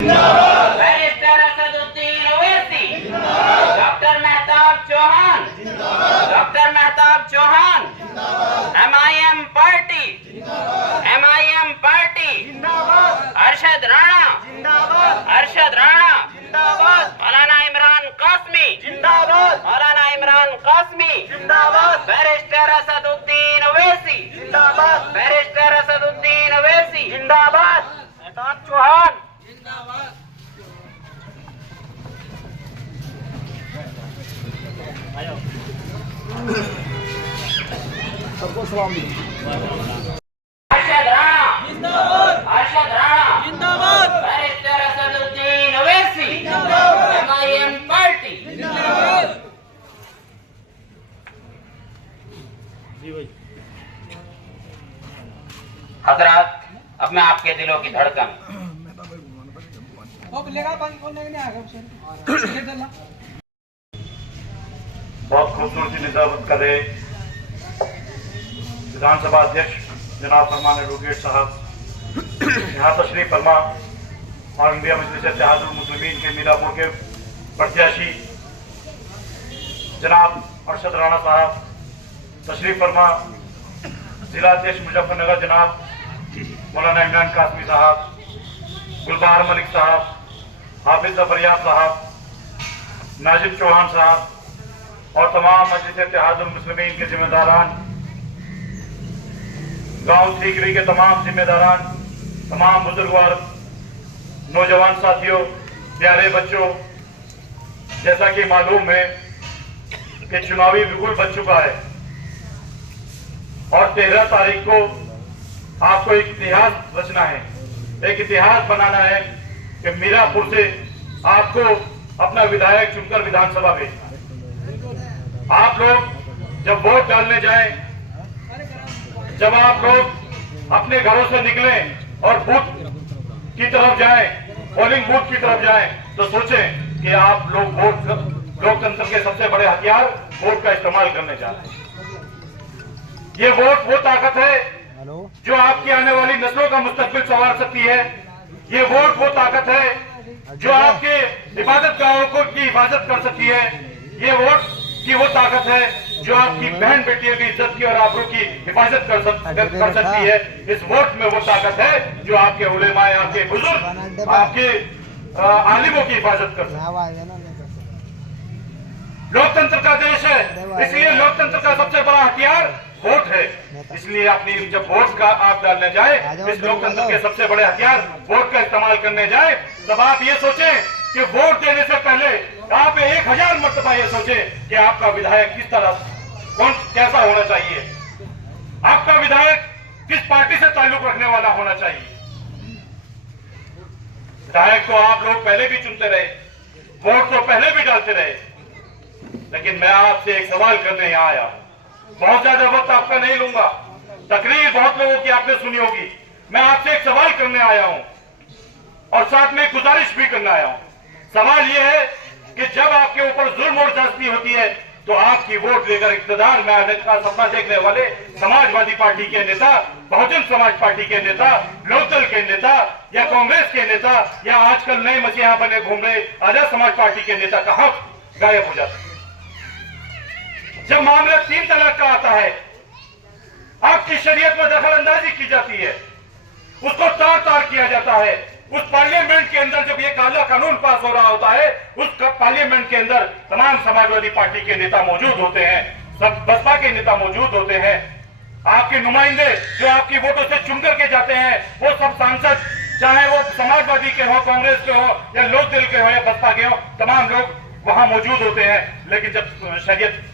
Barrister Asaduddin Owaisi, doctor Mehtab Chauhan, doctor Mehtab Chauhan, MIM party, MIM party, Arshad Rana, Arshad Rana, Maulana Imran Qasmi, Maulana Imran Qasmi, barrister Asaduddin Owaisi, barrister Asaduddin Owaisi, Mehtab Chauhan, सबको सलाम अरशद राणा जिंदाबाद, अरशद राणा जिंदाबाद, बैरिस्टर असदुद्दीन ओवैसी जिंदाबाद, MIM पार्टी जिंदाबाद। हजरत, अब मैं आपके दिलों की धड़कन बहुत खूबसूरती निजामत करे विधानसभा अध्यक्ष जनाब फरमान एडवोकेट साहब यहाँ तशरीफ फरमा और इंडिया मजलिस इत्तेहादुल मुस्लिमीन के मीरापुर के प्रत्याशी जनाब अरशद राणा साहब तशरीफ फरमा, जिला अध्यक्ष मुजफ्फरनगर जनाब मौलाना इमरान कासमी साहब, गुलबहार मलिक साहब, हाफिज जफरियाब साहब, नाजिब चौहान साहब और तमाम मजलिस इत्तेहादुल मुस्लिमीन के जिम्मेदारान, गांव सीकरी के तमाम जिम्मेदारान, तमाम बुजुर्गवार, नौजवान साथियों, प्यारे बच्चों, जैसा कि मालूम है कि चुनावी बिगुल बच चुका है और 13 तारीख को आपको एक इतिहास रचना है, एक इतिहास बनाना है कि मीरापुर से आपको अपना विधायक चुनकर विधानसभा भेजना है। आप लोग जब वोट डालने जाएं, जब आप लोग अपने घरों से निकलें और बूथ की तरफ जाएं, पोलिंग बूथ की तरफ जाएं, तो सोचें कि आप लोग वोट, लोकतंत्र के सबसे बड़े हथियार वोट का इस्तेमाल करने जा रहे हैं। ये वोट वो ताकत है जो आपकी आने वाली नस्लों का मुस्तकबिल संवार सकती है। ये वोट वो ताकत है जो आपके इबादत गाहों की हिफाजत कर सकती है। ये वोट की वो ताकत है जो आपकी बहन बेटियों की इज्जत की और आबरू की हिफाजत कर सकती है। इस वोट में वो ताकत है जो आपके उलेमाए, आपके बुजुर्ग, आपके आलिमों की हिफाजत कर सकती है। लोकतंत्र का देश है, इसलिए लोकतंत्र का सबसे बड़ा हथियार वोट है। इसलिए अपनी जब वोट का आप डालने जाए, इस लोकतंत्र के सबसे बड़े हथियार वोट का इस्तेमाल करने जाए, तब आप ये सोचें कि वोट देने से पहले आप 1000 मरतबा ये सोचें कि आपका विधायक किस तरह, कैसा होना चाहिए, आपका विधायक किस पार्टी से ताल्लुक रखने वाला होना चाहिए। विधायक तो आप लोग पहले भी चुनते रहे, वोट तो पहले भी डालते रहे, लेकिन मैं आपसे एक सवाल करने यहाँ आया। बहुत ज्यादा वक्त आपका नहीं लूंगा, तकरीर बहुत लोगों की आपने सुनी होगी। मैं आपसे एक सवाल करने आया हूं और साथ में एक गुजारिश भी करने आया हूं। सवाल यह है कि जब आपके ऊपर जुल्म और ज्यादती होती है तो आपकी वोट लेकर इक़्तिदार में आने का सपना देखने वाले समाजवादी पार्टी के नेता, बहुजन समाज पार्टी के नेता, लोकदल के नेता या कांग्रेस के नेता या आजकल नए मसीहा बने घूम रहे आजाद समाज पार्टी के नेता कहां गायब हो जाते हैं। जब मामला 3 तलाक का आता है, आपकी शरीयत में दखल अंदाजी की जाती है, उसको तार तार किया जाता है। उस पार्लियामेंट के अंदर जब ये काला कानून पास हो रहा होता है, उस पार्लियामेंट के अंदर तमाम समाजवादी पार्टी के नेता मौजूद होते हैं, सब बसपा के नेता मौजूद होते हैं, आपके नुमाइंदे जो आपकी वोटों से चुन करके जाते हैं, वो सब सांसद, चाहे वो समाजवादी के हो, कांग्रेस के हो या लोकदल के हो या बसपा के हो, तमाम लोग वहां मौजूद होते हैं। लेकिन जब शरीयत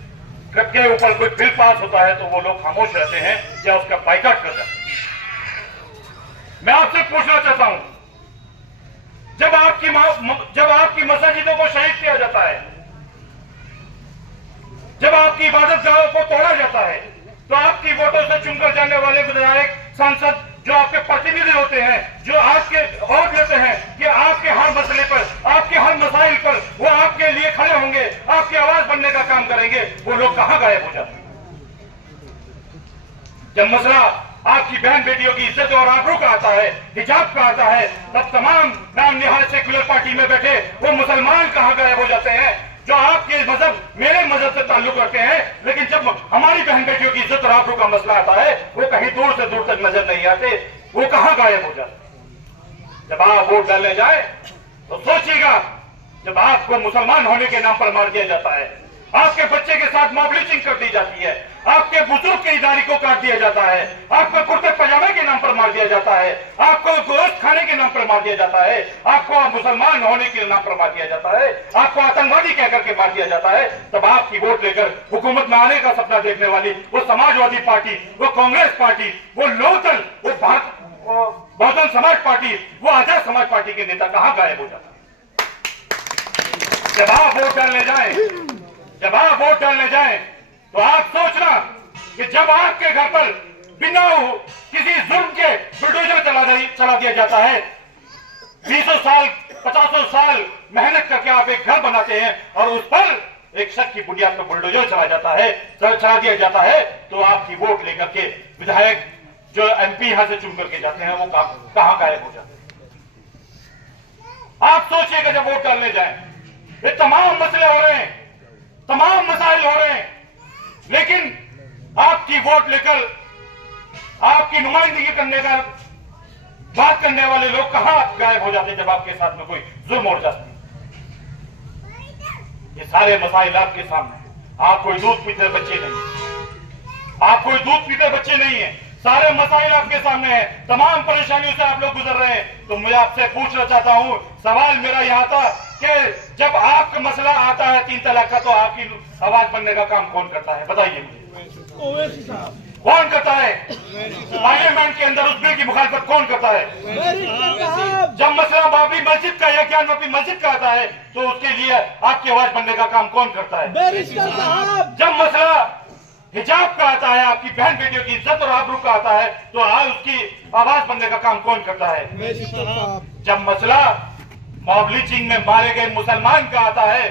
के ऊपर कोई बिल पास होता है तो वो लोग खामोश रहते हैं या उसका बाइकाट कर जाते हैं। मैं आपसे पूछना चाहता हूं, जब आपकी मस्जिदों को शहीद किया जाता है, जब आपकी इबादत गाहों को तोड़ा जाता है, तो आपकी वोटों से चुनकर जाने वाले विधायक, सांसद जो आपके प्रतिनिधि होते हैं, जो आपके वोट लेते हैं कि आपके हर मसले पर, आपके हर मसाइल पर वो आपके लिए खड़े होंगे, आपकी आवाज बनने का काम करेंगे, वो लोग कहां गायब हो जाते हैं। जब मसला आपकी आपकी बहन बेटियों की इज्जत और आबरू का आता है, हिजाब का आता है, तब तमाम नाम निहाल सेक्युलर पार्टी में बैठे वो मुसलमान कहाँ गायब हो जाते हैं जो आपके मजहब मेरे मजहब से ताल्लुक रखते हैं। लेकिन जब हमारी बहन बेटियों की इज्जत और आबरू का मसला आता है वो कहीं दूर से दूर तक नजर नहीं आते, वो कहाँ गायब हो जाते। जब आप वोट डालने जाए तो सोचिएगा, जब आपको मुसलमान होने के नाम पर मार दिया जाता है, आपके बच्चे के साथ मॉब लिंचिंग कर दी जाती है, आपके बुजुर्ग की दाढ़ी को काट दिया जाता है, आपको कुर्ते पजामे के नाम पर मार दिया जाता है, आपको गोश्त खाने के नाम पर मार दिया जाता है, आपको मुसलमान होने के नाम पर मार दिया जाता है, आपको आतंकवादी कहकर के मार दिया जाता है, तब आपकी वोट लेकर हुकूमत में आने का सपना देखने वाली वो समाजवादी पार्टी, वो कांग्रेस पार्टी, वो लोकदल, वो बहुजन समाज पार्टी, वो आजाद समाज पार्टी के नेता कहां गायब हो जाता है। जब आप वोट डालने जाएं तो आप सोचना कि जब आपके घर पर बिना किसी जुर्म के बुलडोजर चला दिया जाता है, 20 साल 50 साल मेहनत करके आप एक घर बनाते हैं और उस पर एक शक की बुनियाद पर बुलडोजर चला दिया जाता है, तो आपकी वोट लेकर के विधायक जो एमपी यहां से चुन करके जाते हैं वो कहां गायब हो जाते हैं। आप सोचिएगा जब वोट डालने जाएं, ये तमाम मसले हो रहे हैं, तमाम मसाइल हो रहे हैं, लेकिन आपकी वोट लेकर आपकी नुमाइंदगी करने का बात करने वाले लोग कहां गायब हो जाते हैं जब आपके साथ में कोई जुल्म हो जाता है। ये सारे मसाइल आपके सामने हैं। आप कोई दूध पीते बच्चे नहीं है, सारे मसाइल आपके सामने हैं, तमाम परेशानियों से आप लोग गुजर रहे हैं। तो मैं आपसे पूछना चाहता हूं, सवाल मेरा यहां था कि जब आपका मसला आता है 3 तलाक का, तो आपकी आवाज बनने का काम कौन करता है, बताइए मुझे। कौन करता है? पार्लियामेंट के अंदर उस बिल की मुखालफत कौन करता है? जब मसला बाबरी मस्जिद का या ज्ञानवापी मस्जिद का आता है तो उसके लिए आपकी आवाज बनने का काम कौन करता है? जब मसला हिजाब का आता है, आपकी बहन बेटियों की इज्जत और आबरू का आता है, तो आज उसकी आवाज बनने का काम कौन करता है? जब मसला मॉब लिंचिंग में मारे गए मुसलमान का आता है,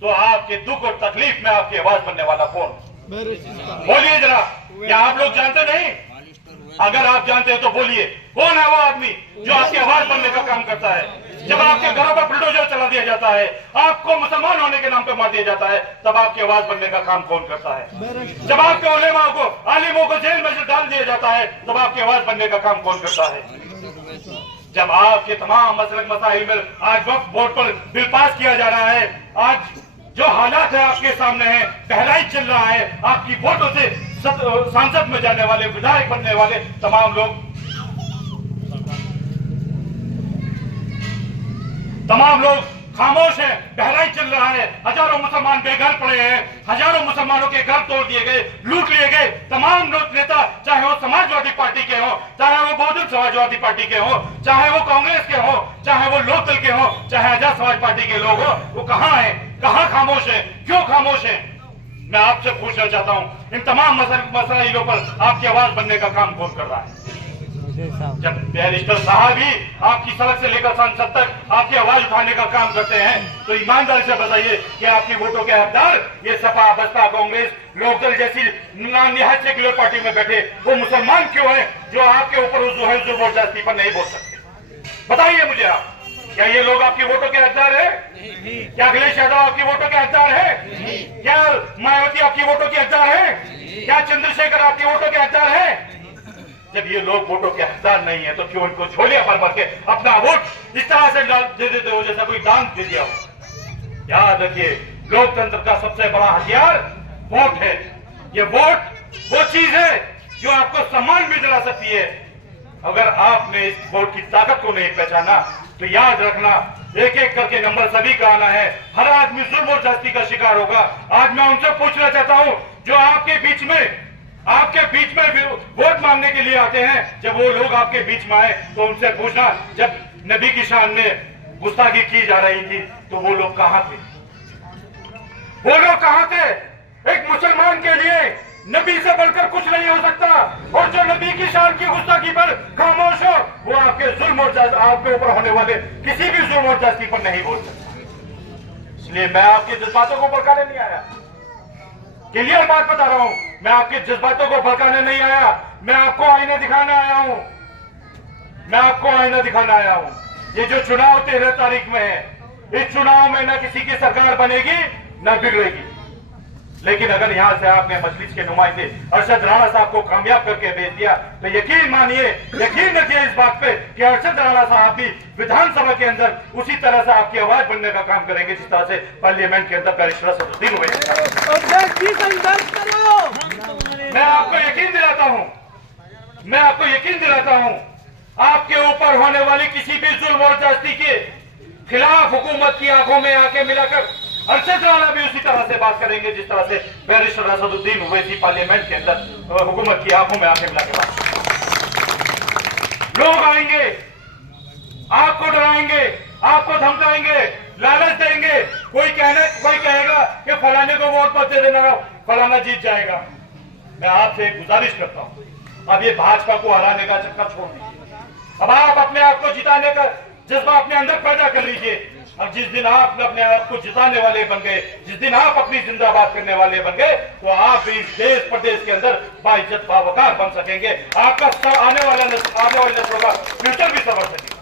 तो आपके दुख और तकलीफ में आपकी आवाज बनने वाला कौन? बोलिए जरा, क्या आप लोग जानते नहीं? अगर आप जानते हैं तो बोलिए, कौन है वो आदमी जो आपकी आवाज बनने का काम करता है? जब आपके घरों पर बुलडोजर चला दिया जाता है, आपको मुसलमान होने के नाम पर मार दिया जाता है, तब आपकी आवाज बनने का काम कौन करता है? जब आपके उलेमा को, आलिमों को जेल में डाल दिया जाता है, तब आपकी आवाज बनने का काम कौन करता है? जब आपके तमाम मसलक मसाइल में आज वक्त वोट पर बिल पास किया जा रहा है, आज जो हालात है आपके सामने है, बहराइच चल रहा है, आपकी वोटों से सांसद में जाने वाले, विधायक बनने वाले तमाम लोग खामोश हैं, बहराइच चल रहा है, हजारों मुसलमान बेघर पड़े हैं, हजारों मुसलमानों के घर तोड़ दिए गए, लूट लिए गए। तमाम नेता, चाहे वो समाजवादी पार्टी के हो, चाहे वो बहुजन समाजवादी पार्टी के हो, चाहे वो कांग्रेस के हो, चाहे वो लोकदल के हो, चाहे आजाद समाज पार्टी के लोग हो, वो कहां है, कहां खामोश है, क्यों खामोश है? मैं आपसे पूछना चाहता हूं, इन तमाम मसाइलों पर आपकी आवाज बनने का काम कौन कर रहा है? जब बैरिस्टर साहब ही आपकी सड़क से लेकर संसद तक आपकी आवाज उठाने का काम करते हैं, तो ईमानदारी से बताइए कि आपकी वोटों के हकदार ये सपा, बसपा, कांग्रेस, लोकदल जैसी निहायत सेक्युलर पार्टी में बैठे वो मुसलमान क्यों है जो आपके ऊपर जो है जबरदस्ती पर नहीं बोल सकते? बताइए मुझे आप, क्या ये लोग आपकी वोटों के हकदार है? क्या अखिलेश यादव आपकी वोटों के हकदार है? क्या मायावती आपकी वोटों के हकदार है? क्या चंद्रशेखर आपकी वोटों के हकदार है? जब ये लोग वोटों के हकदार नहीं है तो क्यों इनको झोलियां भर भर के अपना वोट इस तरह से दे देते हो जैसा कोई दान दे दिया हो? याद रखिए, लोकतंत्र का सबसे बड़ा हथियार वोट है। ये वोट वो चीज है जो आपको सम्मान भी दिला सकती है। अगर आपने इस वोट की ताकत को नहीं पहचाना तो याद रखना, एक एक करके नंबर सभी का आना है, हर आदमी जुल्म और ज्यादती का शिकार होगा। आज मैं उनसे पूछना चाहता हूं जो आपके बीच में वोट मांगने के लिए आते हैं, जब वो लोग आपके बीच में आए तो उनसे पूछना, जब नबी की शान में गुस्ताखी की जा रही थी तो वो लोग कहां थे? वो लोग कहां थे? एक मुसलमान के लिए नबी से बढ़कर कुछ नहीं हो सकता, और जो नबी की शान की गुस्ताखी पर खामोश हो वो आपके जुल्म और आपके ऊपर होने वाले किसी भी जुल्म और ज्यादती पर नहीं बोल सकता। इसलिए मैं आपके जज्बातों को भड़काने नहीं आया, क्लियर बात बता रहा हूं, मैं आपके जज्बातों को भड़काने नहीं आया। मैं आपको आईना दिखाना आया हूं। मैं आपको आईना दिखाना आया हूं। ये जो चुनाव 13 तारीख में है, इस चुनाव में न किसी की सरकार बनेगी न बिगड़ेगी। लेकिन अगर यहां से आपने मजलिस के नुमाइंदे अरशद राणा साहब को कामयाब करके भेज दिया तो यकीन मानिए, यकीन रखिए इस बात पे कि अरशद राणा साहब भी विधानसभा के अंदर उसी तरह से आपकी आवाज बनने का काम करेंगे जिस तरह से पार्लियामेंट के अंदर बैरिस्टर असदुद्दीन ओवैसी। मैं आपको यकीन दिलाता हूं, मैं आपको यकीन दिलाता हूं, आपके ऊपर होने वाली किसी भी जुल्म और ज्यादती के खिलाफ हुकूमत की आंखों में आंखें मिलाकर अरशद राणा भी उसी तरह से बात करेंगे जिस तरह से बैरिस्टर असदुद्दीन ओवैसी पार्लियामेंट के अंदर हुकूमत की आंखों में आंखें मिला के बात। लोग आएंगे, आपको डराएंगे, आपको धमकाएंगे, लालच देंगे। कोई कहेगा कि फलाने को वोट मत दे देना, फलाना जीत जाएगा। मैं आपसे एक गुजारिश करता हूं, अब ये भाजपा को हराने का चक्कर छोड़ दीजिए। अब आप अपने आप को जिताने का जज्बा अपने अंदर पैदा कर लीजिए। अब जिस दिन आप अपने आप को जिताने वाले बन गए, जिस दिन आप अपनी जिंदाबाद करने वाले बन गए, तो आप भी इस देश प्रदेश के अंदर बाइज्जत बावकार बन सकेंगे। आपका आने वाले नस्लों का फ्यूचर भी संवर सकेंगे।